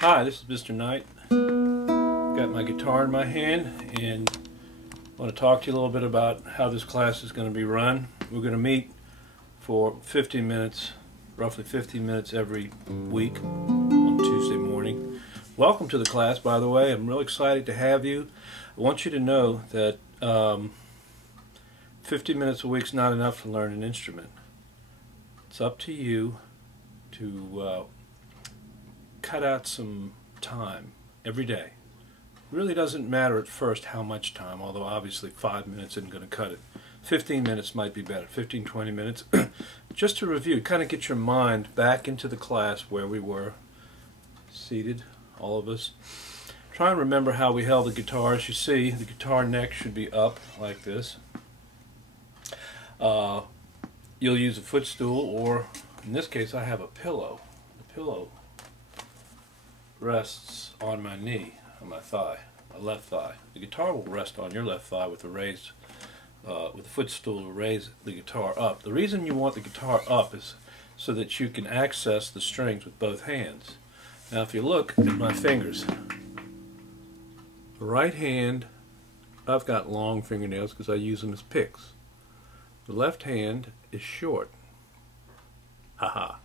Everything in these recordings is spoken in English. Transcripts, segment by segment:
Hi, this is Mr. Knight. Got my guitar in my hand and I want to talk to you a little bit about how this class is going to be run. We're going to meet for 15 minutes, roughly 15 minutes every week on Tuesday morning. Welcome to the class, by the way. I'm really excited to have you. I want you to know that 15 minutes a week is not enough to learn an instrument. It's up to you to cut out some time every day. It really doesn't matter at first how much time, although obviously 5 minutes isn't going to cut it. 15 minutes might be better, 15, 20 minutes. Just to review, kind of get your mind back into the class where we were seated, all of us. Try and remember how we held the guitar. As you see, the guitar neck should be up like this. You'll use a footstool, or in this case I have a pillow. The pillow rests on my knee, on my thigh, my left thigh. The guitar will rest on your left thigh with a footstool to raise the guitar up. The reason you want the guitar up is so that you can access the strings with both hands. Now if you look at my fingers, the right hand, I've got long fingernails because I use them as picks. The left hand is short. Haha.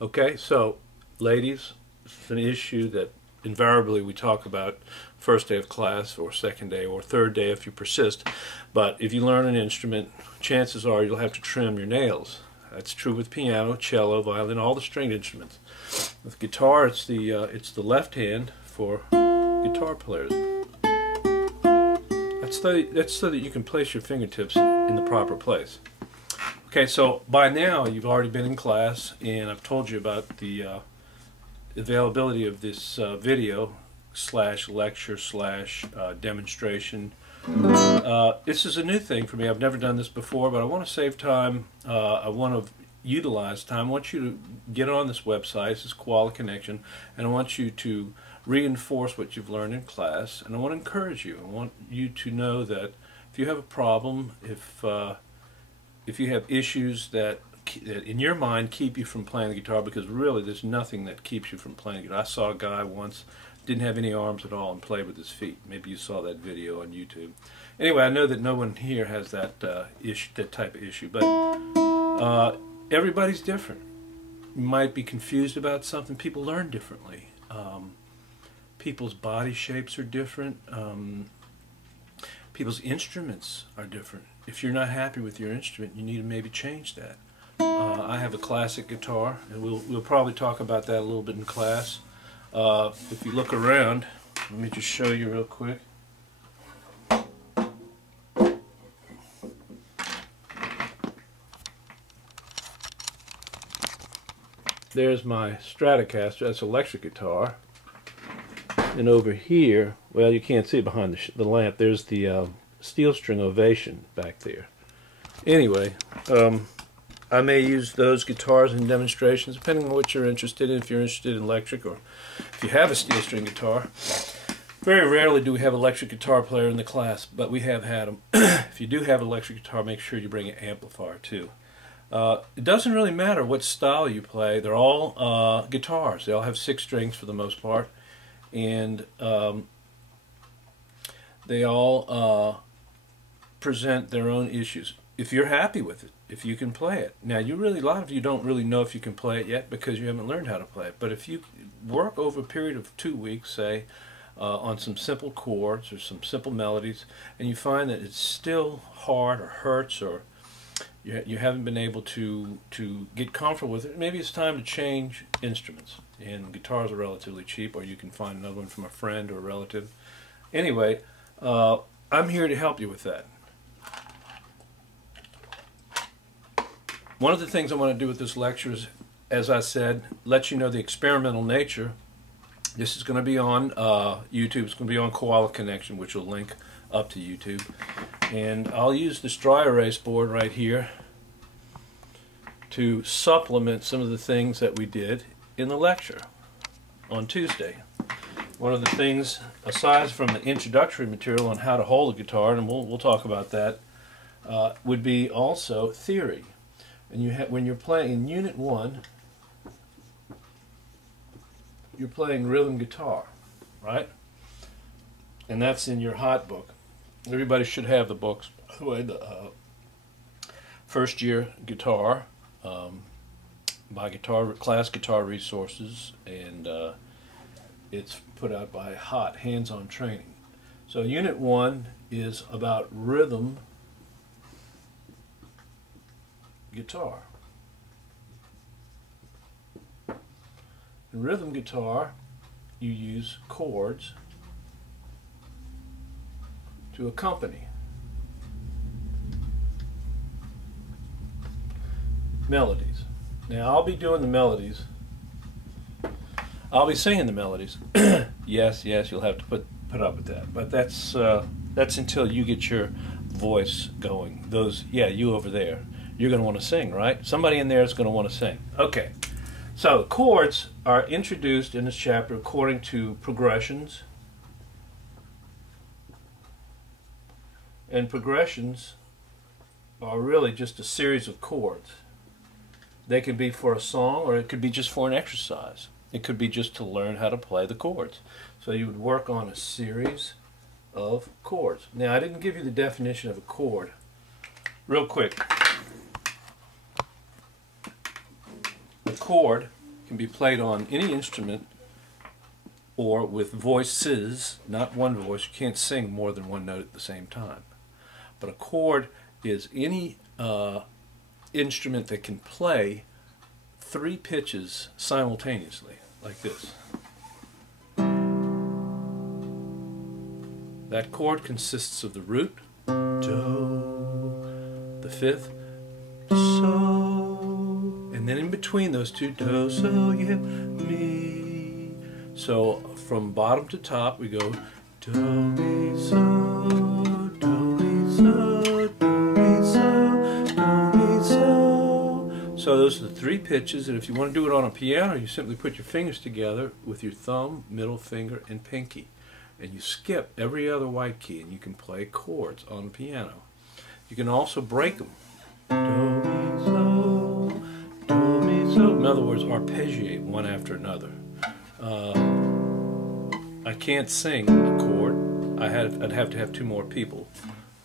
Okay, so ladies, it's an issue that invariably we talk about first day of class or second day or third day if you persist. But if you learn an instrument, chances are you'll have to trim your nails. That's true with piano, cello, violin, all the stringed instruments. With guitar, it's the left hand for guitar players. That's so that you can place your fingertips in the proper place. Okay, so by now you've already been in class, and I've told you about the availability of this video / lecture / demonstration. This is a new thing for me. I've never done this before, but I want to save time. I want to utilize time. I want you to get on this website. This is Koala Connection, and I want you to reinforce what you've learned in class, and I want to encourage you. I want you to know that if you have a problem, if you have issues that in your mind keep you from playing the guitar, because really there's nothing that keeps you from playing the guitar. I saw a guy once, didn't have any arms at all and played with his feet. Maybe you saw that video on YouTube. Anyway, I know that no one here has that that type of issue, but everybody's different. You might be confused about something. People learn differently. People's body shapes are different. People's instruments are different. If you're not happy with your instrument, you need to maybe change that. I have a classic guitar, and we'll probably talk about that a little bit in class. If you look around, let me just show you real quick. There's my Stratocaster. That's an electric guitar. And over here, well, you can't see it behind the lamp. There's the steel string Ovation back there. Anyway, I may use those guitars in demonstrations, depending on what you're interested in. If you're interested in electric, or if you have a steel string guitar. Very rarely do we have an electric guitar player in the class, but we have had them. If you do have an electric guitar, make sure you bring an amplifier too. It doesn't really matter what style you play. They're all guitars. They all have 6 strings for the most part, and they all present their own issues. If you're happy with it, if you can play it. Now, a lot of you don't really know if you can play it yet because you haven't learned how to play it. But if you work over a period of 2 weeks, say, on some simple chords or some simple melodies, and you find that it's still hard or hurts, or you haven't been able to get comfortable with it, maybe it's time to change instruments. And guitars are relatively cheap, or you can find another one from a friend or a relative. Anyway, I'm here to help you with that. One of the things I want to do with this lecture is, as I said, let you know the experimental nature. This is going to be on YouTube. It's going to be on Koala Connection, which will link up to YouTube. And I'll use this dry erase board right here to supplement some of the things that we did in the lecture on Tuesday. One of the things, aside from the introductory material on how to hold a guitar, and we'll talk about that, would be also theory. And when you're playing in Unit 1, you're playing rhythm guitar, right? And that's in your hot book. Everybody should have the books. By the way, the first year guitar by Class Guitar Resources, and it's put out by HOT, Hands-On Training. So Unit 1 is about rhythm guitar. In rhythm guitar, you use chords to accompany melodies. Now I'll be doing the melodies. I'll be singing the melodies. Yes, you'll have to put up with that. But that's until you get your voice going. You over there, you're going to want to sing, right? Somebody in there is going to want to sing. Okay. So chords are introduced in this chapter according to progressions. And progressions are really just a series of chords. They could be for a song, or it could be just for an exercise. It could be just to learn how to play the chords. So you would work on a series of chords. Now, I didn't give you the definition of a chord. Real quick. A chord can be played on any instrument or with voices, not one voice. You can't sing more than one note at the same time. But a chord is any instrument that can play 3 pitches simultaneously, like this. That chord consists of the root, do, the 5th, so, and then in between those two, do, so, yeah, mi. So from bottom to top we go do, mi, so, do, mi, so, do, mi, so, do, mi, so. So those are the 3 pitches, and if you want to do it on a piano, you simply put your fingers together with your thumb, middle finger, and pinky. And you skip every other white key, and you can play chords on the piano. You can also break them. Do, mi, so, do, mi, so. In other words, arpeggiate one after another. I can't sing a chord. I'd have to have 2 more people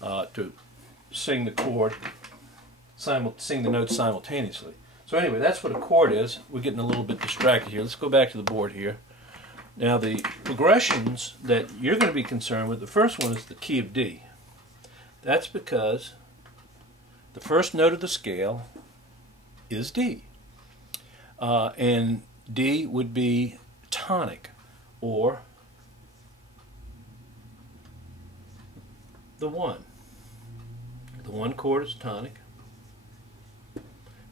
to sing the chord, sing the notes simultaneously. So anyway, that's what a chord is. We're getting a little bit distracted here. Let's go back to the board here. Now the progressions that you're going to be concerned with, the first one is the key of D. That's because the first note of the scale is D. And D would be tonic, or the 1. The 1 chord is tonic.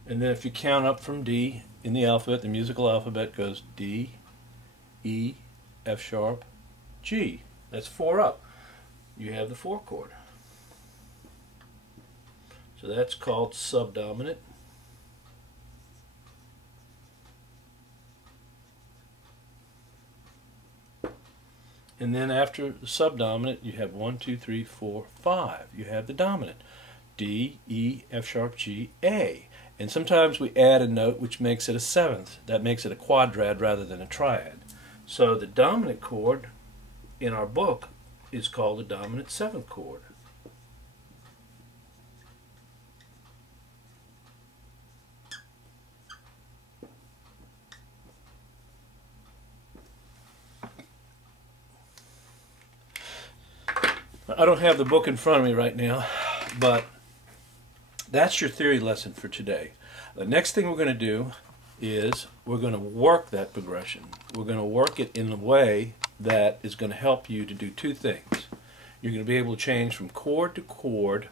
And then if you count up from D in the alphabet, the musical alphabet goes D, E, F sharp, G. That's 4 up. You have the 4 chord. So that's called subdominant. And then after the subdominant, you have 1, 2, 3, 4, 5. You have the dominant. D, E, F sharp, G, A. And sometimes we add a note which makes it a 7th. That makes it a quadrad rather than a triad. So the dominant chord in our book is called the dominant 7th chord. I don't have the book in front of me right now, but that's your theory lesson for today. The next thing we're going to do is we're going to work that progression. We're going to work it in a way that is going to help you to do 2 things. You're going to be able to change from chord to chord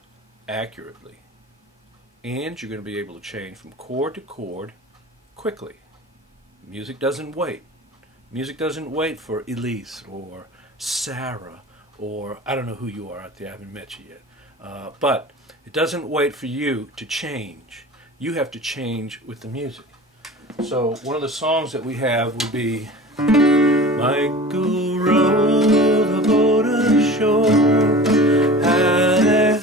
accurately, and you're going to be able to change from chord to chord quickly. Music doesn't wait. Music doesn't wait for Elise or Sarah, or I don't know who you are out there, I haven't met you yet. But it doesn't wait for you to change. You have to change with the music. So one of the songs that we have would be Michael rowed the boat ashore, had a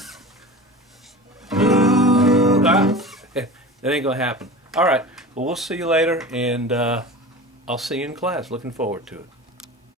blue... that ain't gonna happen. Alright, well we'll see you later, and I'll see you in class. Looking forward to it.